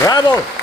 ¡Bravo!